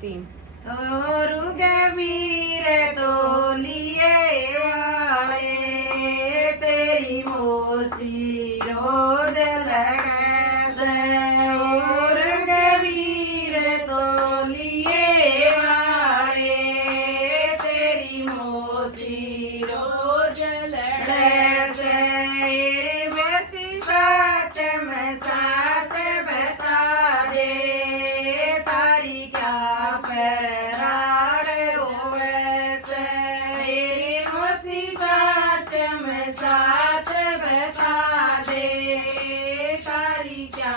तीन। और गंभीर तो लिए वाले तेरी मोसी रोज लगे और गंभीर तो लिए वाले तेरी मोसी रोज लगे वैसी बात में साथ बता दे तारी क्या फरार होवे से मोसी बात में साथ बता दे तारी क्या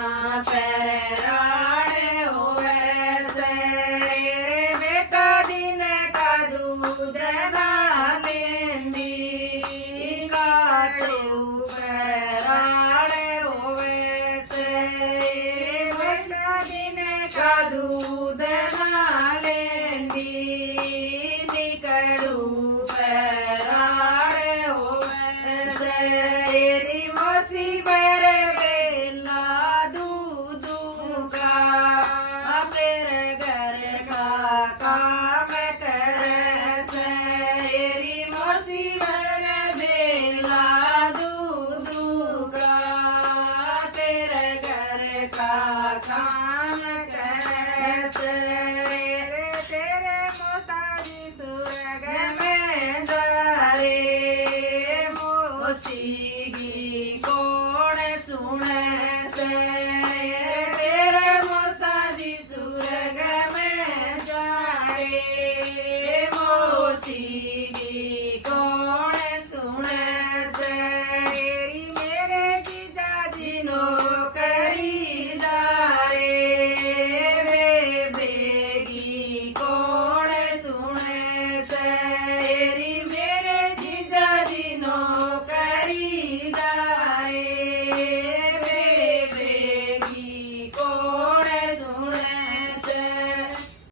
फरार होवे से बेटा दिन का दूध ना लेंदी का तू फरार होवे से बेटा दिन का दूध ना लेंदी निकलू फरार होवे से तेरी मोसी बर बेला दूधू का तेरे घर का काम करे से तेरी मोसी बर बेला दूधू का तेरे घर का काम करे से तेरे मोताजी सुरग में जारे मोसी की कौन सुने से तेरे मोताजी सुरग में जारे मोसी की कौन सुने से मेरे जीजाजी नौकरी दारे बेगी कौन सुने से मेरे